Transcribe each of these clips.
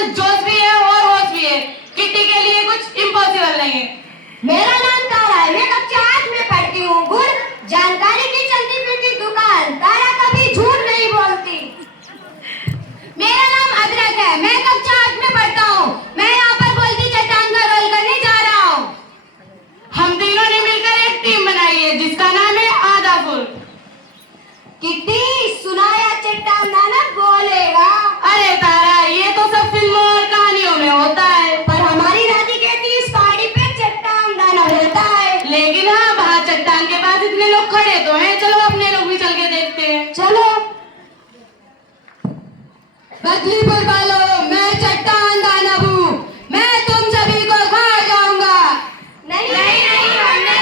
कुछ जोश भी है और होश भी है। किट्टी के लिए कुछ इम्पॉसिबल नहीं है। मेरा नाम तारा है, मैं कक्षा 8 में पढ़ती हूँ। गुर जानकारी की चलती फिरती दुकान, तारा कभी झूठ नहीं बोलती। मेरा नाम अदरक है, मैं कक्षा 8 में पढ़ता हूँ। मैं यहाँ पर बोलती चट्टान का रोल करने जा रहा हूँ। हम तीनों ने मिलकर एक टीम बनाई है जिसका नाम है आधा फुल। किट्टी सुनाया चट्टान दानव बोलेगा। अरे तारा, ये तो सब फिल्मों और कहानियों में होता है, पर हमारी दादी कहती इस पहाड़ी पे चट्टान दानव होता है। लेकिन हाँ, बाहर चट्टान के पास इतने लोग खड़े तो हैं, चलो अपने लोग भी चल के देखते हैं। चलो। बदलीपुर वालों, मैं चट्टान दानव हूँ, मैं तुम सभी को खा जाऊंगा। नहीं नहीं नहीं, हमने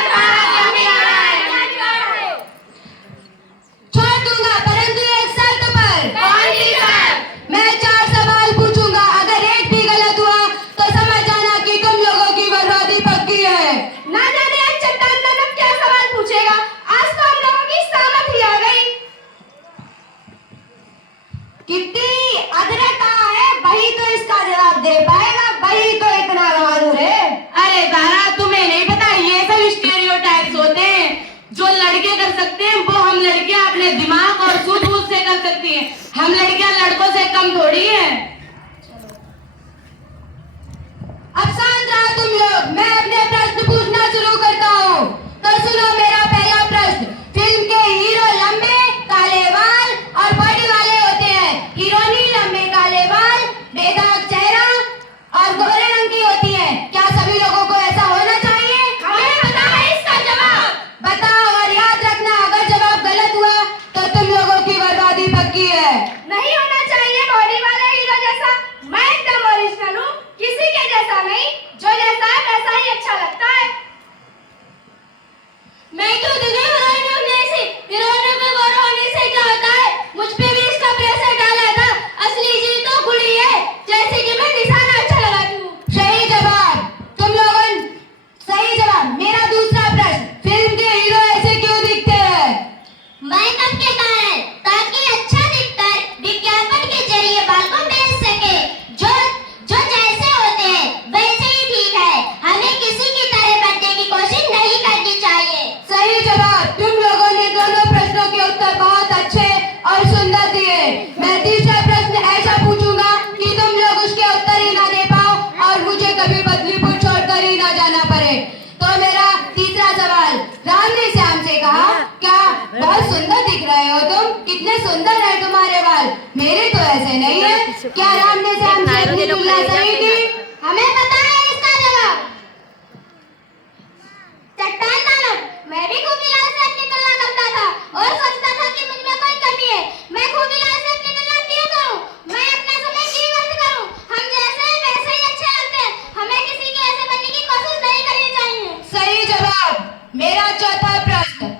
छोड़ दूंगा, परंतु एक शर्त पर। कौन सी शर्त? मैं 4 सवाल पूछूंगा, अगर एक भी गलत हुआ तो समझ जाना कि तुम लोगों की बर्बादी पक्की है। ना जाने आज चट्टान दानव क्या सवाल पूछेगा। आज तो हम लोगों की सहमत ही आ गई। किट्टी अदरक कहाँ है? वही तो इसका जवाब दे पाएगा, वही तो इतना बहादुर है। अरे तारा, तुम्हें नहीं पता, ये सब स्टेरियोटाइप्स होते हैं। जो लड़के कर सकते हैं वो हम लड़कियां अपने दिमाग और सूझबूझ से कर सकती हैं। हम लड़कियां लड़कों से कम थोड़ी हैं। अब शांत रहो तुम लोग, मैं अपने प्रश्न पूछना शुरू करता हूँ। तो सुनो मेरा पहला प्रश्न। फिल्म के हीरो लंबे काले बाल और बॉडी वाले होते हैं, हीरोइनी लंबे काले बाल, बेदाग चेहरा और गोरे रंग की होती है। क्या सभी लोगों को ऐसा होना चाहिए? हमें पता है इसका जवाब। बताओ, और याद रखना, अगर जवाब गलत हुआ तो तुम लोगों की बर्बादी पक्की है। नहीं होना चाहिए बॉडी वाले हीरो जैसा। मैं एकदम ओरिजिनल हूँ, किसी के जैसा नहीं। जो जैसा है वैसा ही अच्छा लगता है। मैं तो तुझे हीरोइनों के गोरा होने से क्या होता है? मुझ पे भी इसका प्रेशर डाला था। असली चीज तो गुड़ी है, जैसे कि मैं निशाना अच्छा लगाती हूँ। सही जवाब। तुम लोगों सही जवाब। मेरा दूसरा प्रश्न, फिल्म के हीरो ऐसे क्यों दिखते हैं? मेकअप के कारण, ताकि अच्छा दिखकर विज्ञापन के जरिए बाल को बेच सके। जो जो जैसे होते हैं वैसे ही ठीक है। हमें किसी की तरह बनने की कोशिश नहीं करनी चाहिए। सही जवाब। तुम लोगों ने दोनों प्रश्नों के उत्तर बहुत अच्छे और सुंदर दिए। मैं तीसरा प्रश्न ऐसा पूछूंगा कि तुम लोग उसके उत्तर ही ना दे पाओ और मुझे कभी बदलीपुर छोड़कर ही ना जाना पड़े। तो मेरा तीसरा सवाल, राम ने श्याम से कहा, क्या बहुत सुंदर दिख रहे हो तुम, कितने सुंदर है तुम्हारे बाल, मेरे तो ऐसे नहीं है। क्या राम ने श्याम से अपनी तुलना सही की? हमें पता है इसका जवाब। चट्टान दानव, मैं भी खूबीलाल से अपनी तुलना करता था और सोचता था कि मुझ में कोई कमी है। मैं खूबीलाल से अपनी तुलना क्यों करूं? मैं अपना समय क्यों व्यर्थ करूं? हम जैसे हैं वैसे ही अच्छे लगते हैं। हमें किसी के ऐसे बनने की कोशिश नहीं करनी चाहिए। सही जवाब। मेरा चौथा प्रश्न,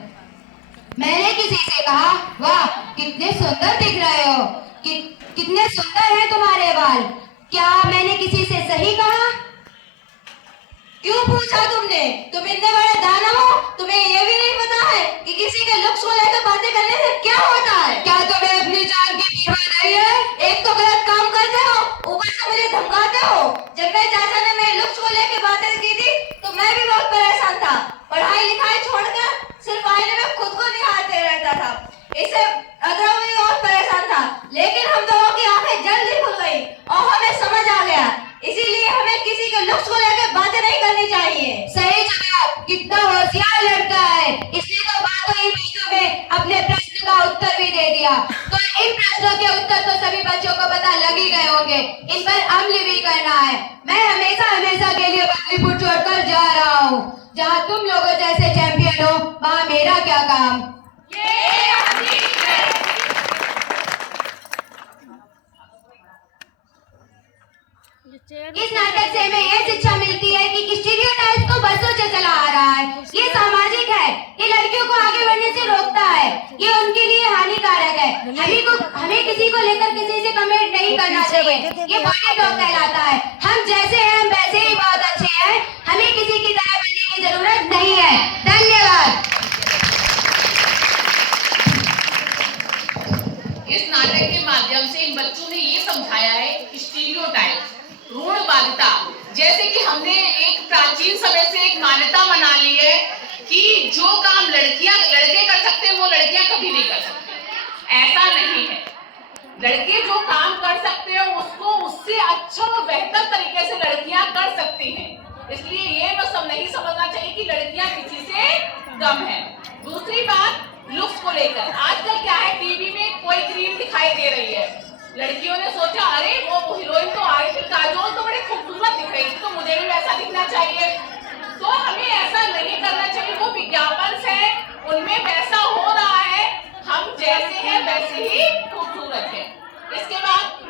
मैंने किसी से कहा, वाह कितने सुंदर दिख रहे हो, कितने सुंदर हैं तुम्हारे बाल। क्या मैंने किसी से सही कहा? क्यों पूछा तुमने? तुम इतने बड़े दानव हो, तुम्हें ये भी नहीं पता है कि किसी के लुक्स को लेकर बातें करने से क्या होता है? क्या तुम्हें अपनी जान की परवाह नहीं है? एक तो गलत काम करते हो, ऊपर से मुझे धमकाते हो। जब मेरे चाचा ने मेरे लुक्स को लेकर बातें की थी तो मैं भी बहुत परेशान था। पढ़ाई लिखाई छोड़कर सिर्फ आईने में खुद को निहारते रहता था। इससे अदरक भी बहुत परेशान था, लेकिन हम दोनों की आंखें जल्दी खुल गई और हमें समझ आ गया। इसीलिए हमें किसी के लुक्स को लेकर बातें नहीं करनी चाहिए। सही जवाब। कितना होशियार लड़का है, इसने तो बातों ही बातों में अपने प्रश्न का उत्तर भी दे दिया। तो इन प्रश्नों के उत्तर तो सभी बच्चों को पता लग ही गए होंगे, इन पर अमल भी करना है। मैं हमेशा हमेशा के लिए बदलीपुर छोड़कर जा रहा हूँ। जहाँ तुम लोगों जैसे चैंपियन हो, वहाँ मेरा क्या काम। इस नाटक से हमें यह शिक्षा मिलती है कि स्टीरियोटाइप को बरसों से चला आ रहा है। ये सामाजिक है, ये लड़कियों को आगे बढ़ने से रोकता है, ये उनके लिए हानिकारक है। हमें किसी को लेकर किसी से कमेंट नहीं करना चाहिए, ये बॉडी टॉक कहलाता है। हम जैसे हैं वैसे ही बहुत अच्छे हैं, हमें किसी की तरह बनने की जरूरत नहीं है। धन्यवाद। इस नाटक के माध्यम से इन बच्चों ने ये समझाया है स्टीरियोटाइप बाध्यता। जैसे कि हमने एक प्राचीन समय से एक मान्यता बना ली है कि जो काम लड़के कर सकते हैं वो लड़कियां कभी नहीं कर सकती। ऐसा नहीं है, लड़के जो काम कर सकते हैं उसको उससे अच्छा और बेहतर तरीके से लड़कियां कर सकती हैं। इसलिए ये बस सब नहीं समझना चाहिए कि लड़कियां किसी से कम है। दूसरी बात, लुक्स को लेकर आजकल क्या है, टीवी में कोई क्रीम दिखाई दे रही है, लड़कियों ने सोचा अरे वो हीरोइन तो आ रही थी, काजोल तो बड़ी खूबसूरत दिख रही थी, तो मुझे भी वैसा दिखना चाहिए। तो हमें ऐसा नहीं करना चाहिए। वो विज्ञापन है, उनमें वैसा हो रहा है, हम जैसे हैं वैसे ही खूबसूरत है। इसके बाद